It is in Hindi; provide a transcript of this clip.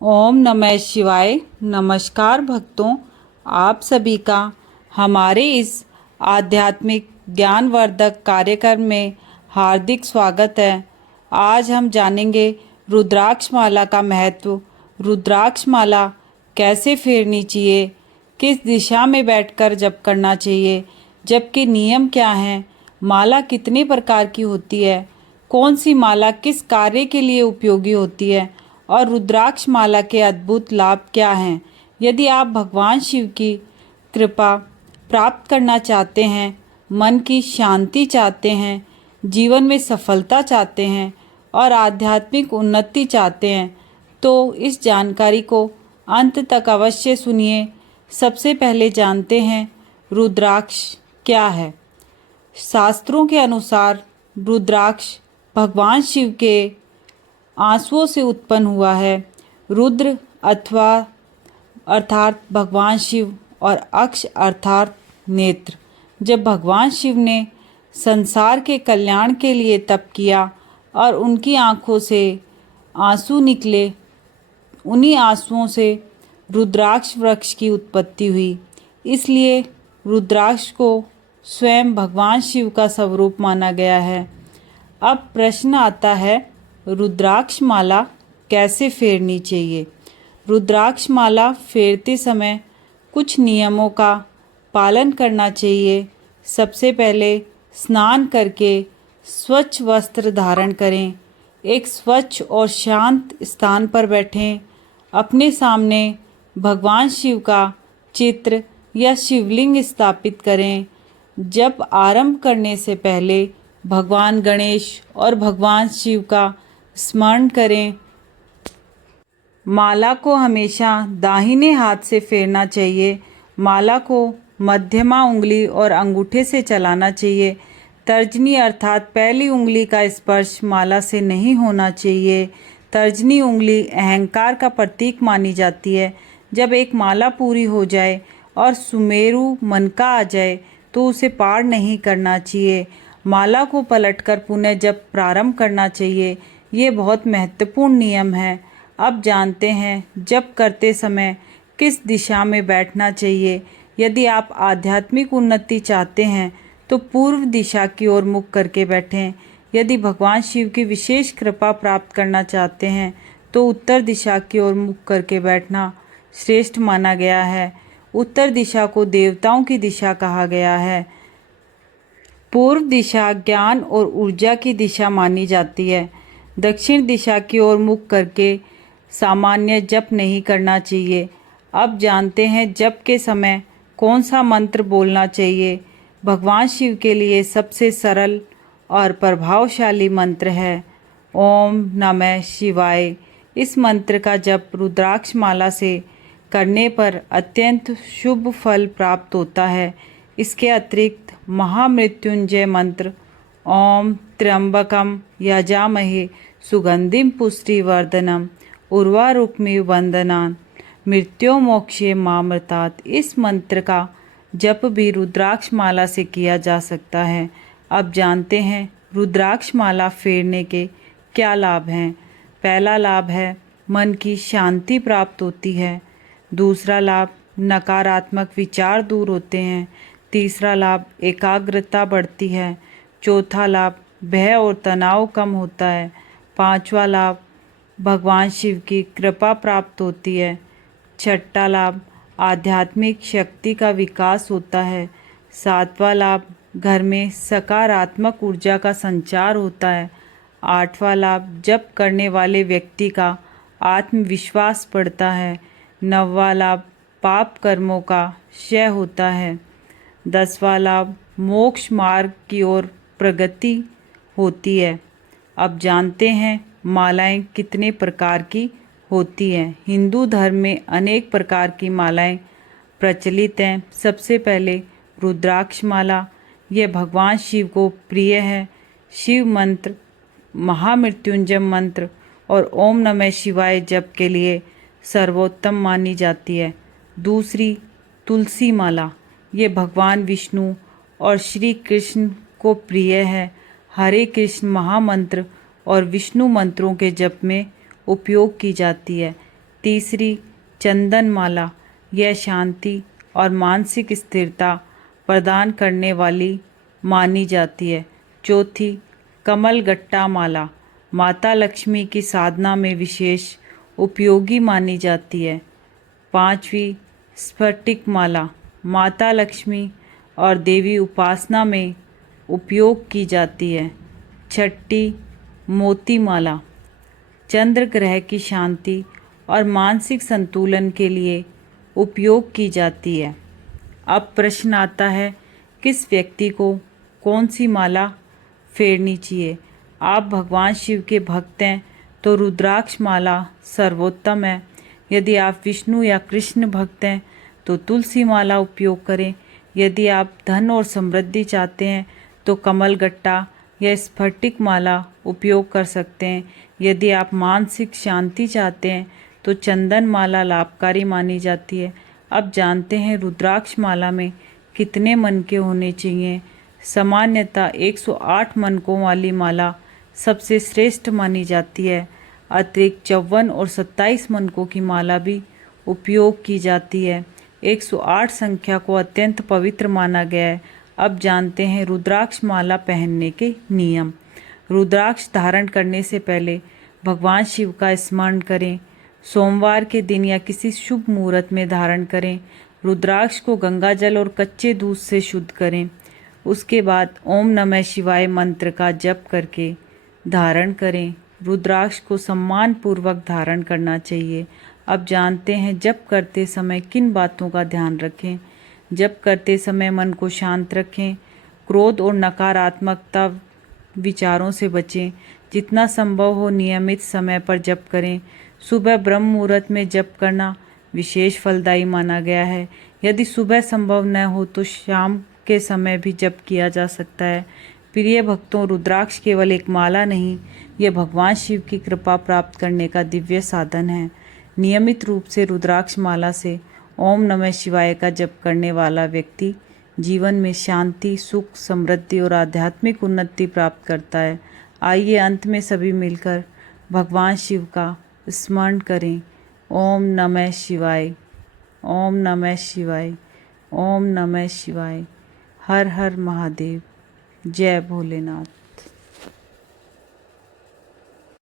ओम नमः शिवाय। नमस्कार भक्तों, आप सभी का हमारे इस आध्यात्मिक ज्ञानवर्धक कार्यक्रम में हार्दिक स्वागत है। आज हम जानेंगे रुद्राक्ष माला का महत्व, रुद्राक्ष माला कैसे फेरनी चाहिए, किस दिशा में बैठकर जप करना चाहिए, जप के नियम क्या हैं, माला कितने प्रकार की होती है, कौन सी माला किस कार्य के लिए उपयोगी होती है और रुद्राक्ष माला के अद्भुत लाभ क्या हैं। यदि आप भगवान शिव की कृपा प्राप्त करना चाहते हैं, मन की शांति चाहते हैं, जीवन में सफलता चाहते हैं और आध्यात्मिक उन्नति चाहते हैं, तो इस जानकारी को अंत तक अवश्य सुनिए। सबसे पहले जानते हैं रुद्राक्ष क्या है। शास्त्रों के अनुसार रुद्राक्ष भगवान शिव के आंसुओं से उत्पन्न हुआ है। रुद्र अर्थात भगवान शिव और अक्ष अर्थात नेत्र। जब भगवान शिव ने संसार के कल्याण के लिए तप किया और उनकी आंखों से आंसू निकले, उन्हीं आंसुओं से रुद्राक्ष वृक्ष की उत्पत्ति हुई। इसलिए रुद्राक्ष को स्वयं भगवान शिव का स्वरूप माना गया है। अब प्रश्न आता है, रुद्राक्ष माला कैसे फेरनी चाहिए। रुद्राक्ष माला फेरते समय कुछ नियमों का पालन करना चाहिए। सबसे पहले स्नान करके स्वच्छ वस्त्र धारण करें। एक स्वच्छ और शांत स्थान पर बैठें। अपने सामने भगवान शिव का चित्र या शिवलिंग स्थापित करें। जप आरंभ करने से पहले भगवान गणेश और भगवान शिव का स्मरण करें। माला को हमेशा दाहिने हाथ से फेरना चाहिए। माला को मध्यमा उंगली और अंगूठे से चलाना चाहिए। तर्जनी अर्थात पहली उंगली का स्पर्श माला से नहीं होना चाहिए। तर्जनी उंगली अहंकार का प्रतीक मानी जाती है। जब एक माला पूरी हो जाए और सुमेरु मनका आ जाए तो उसे पार नहीं करना चाहिए। माला को पलटकर पुनः जप प्रारंभ करना चाहिए। ये बहुत महत्वपूर्ण नियम है। अब जानते हैं जप करते समय किस दिशा में बैठना चाहिए। यदि आप आध्यात्मिक उन्नति चाहते हैं तो पूर्व दिशा की ओर मुख करके बैठें। यदि भगवान शिव की विशेष कृपा प्राप्त करना चाहते हैं तो उत्तर दिशा की ओर मुख करके बैठना श्रेष्ठ माना गया है। उत्तर दिशा को देवताओं की दिशा कहा गया है। पूर्व दिशा ज्ञान और ऊर्जा की दिशा मानी जाती है। दक्षिण दिशा की ओर मुख करके सामान्य जप नहीं करना चाहिए। अब जानते हैं जप के समय कौन सा मंत्र बोलना चाहिए। भगवान शिव के लिए सबसे सरल और प्रभावशाली मंत्र है ओम नमः शिवाय। इस मंत्र का जप रुद्राक्ष माला से करने पर अत्यंत शुभ फल प्राप्त होता है। इसके अतिरिक्त महामृत्युंजय मंत्र ओम त्र्यंबकम यजामहे सुगंधिम पुष्टिवर्धनम उर्वारुकमिव वंदनान मृत्यो मोक्षे मामृतात्, इस मंत्र का जप भी रुद्राक्ष माला से किया जा सकता है। अब जानते हैं रुद्राक्ष माला फेरने के क्या लाभ हैं। पहला लाभ है मन की शांति प्राप्त होती है। दूसरा लाभ नकारात्मक विचार दूर होते हैं। तीसरा लाभ एकाग्रता बढ़ती है। चौथा लाभ भय और तनाव कम होता है। पांचवा लाभ भगवान शिव की कृपा प्राप्त होती है। छठा लाभ आध्यात्मिक शक्ति का विकास होता है। सातवां लाभ घर में सकारात्मक ऊर्जा का संचार होता है। आठवां लाभ जप करने वाले व्यक्ति का आत्मविश्वास बढ़ता है। नौवां लाभ पाप कर्मों का क्षय होता है। 10वां लाभ मोक्ष मार्ग की ओर प्रगति होती है। अब जानते हैं मालाएं कितने प्रकार की होती हैं। हिंदू धर्म में अनेक प्रकार की मालाएं प्रचलित हैं। सबसे पहले रुद्राक्ष माला, यह भगवान शिव को प्रिय है। शिव मंत्र, महामृत्युंजय मंत्र और ओम नमः शिवाय जप के लिए सर्वोत्तम मानी जाती है। दूसरी तुलसी माला, ये भगवान विष्णु और श्री कृष्ण को प्रिय है। हरे कृष्ण महामंत्र और विष्णु मंत्रों के जप में उपयोग की जाती है। तीसरी चंदन माला, यह शांति और मानसिक स्थिरता प्रदान करने वाली मानी जाती है। चौथी कमल गट्टा माला, माता लक्ष्मी की साधना में विशेष उपयोगी मानी जाती है। पांचवी स्फटिक माला, माता लक्ष्मी और देवी उपासना में उपयोग की जाती है। छठी मोती माला, चंद्र ग्रह की शांति और मानसिक संतुलन के लिए उपयोग की जाती है। अब प्रश्न आता है, किस व्यक्ति को कौन सी माला फेरनी चाहिए? आप भगवान शिव के भक्त हैं तो रुद्राक्ष माला सर्वोत्तम है। यदि आप विष्णु या कृष्ण भक्त हैं तो तुलसी माला उपयोग करें। यदि आप धन और समृद्धि चाहते हैं तो कमल गट्टा या स्फटिक माला उपयोग कर सकते हैं। यदि आप मानसिक शांति चाहते हैं तो चंदन माला लाभकारी मानी जाती है। अब जानते हैं रुद्राक्ष माला में कितने मनके होने चाहिए। सामान्यतः 108 मनकों वाली माला सबसे श्रेष्ठ मानी जाती है। अतिरिक्त 54 और 27 मनकों की माला भी उपयोग की जाती है। 108 संख्या को अत्यंत पवित्र माना गया है। अब जानते हैं रुद्राक्ष माला पहनने के नियम। रुद्राक्ष धारण करने से पहले भगवान शिव का स्मरण करें। सोमवार के दिन या किसी शुभ मुहूर्त में धारण करें। रुद्राक्ष को गंगा जल और कच्चे दूध से शुद्ध करें। उसके बाद ओम नमः शिवाय मंत्र का जप करके धारण करें। रुद्राक्ष को सम्मान पूर्वक धारण करना चाहिए। अब जानते हैं जप करते समय किन बातों का ध्यान रखें। जप करते समय मन को शांत रखें। क्रोध और नकारात्मकता विचारों से बचें। जितना संभव हो नियमित समय पर जप करें। सुबह ब्रह्म मुहूर्त में जप करना विशेष फलदायी माना गया है। यदि सुबह संभव न हो तो शाम के समय भी जप किया जा सकता है। प्रिय भक्तों, रुद्राक्ष केवल एक माला नहीं, यह भगवान शिव की कृपा प्राप्त करने का दिव्य साधन है। नियमित रूप से रुद्राक्ष माला से ओम नमः शिवाय का जप करने वाला व्यक्ति जीवन में शांति, सुख, समृद्धि और आध्यात्मिक उन्नति प्राप्त करता है। आइए अंत में सभी मिलकर भगवान शिव का स्मरण करें। ओम नमः शिवाय, ओम नमः शिवाय, ओम नमः शिवाय। हर हर महादेव। जय भोलेनाथ।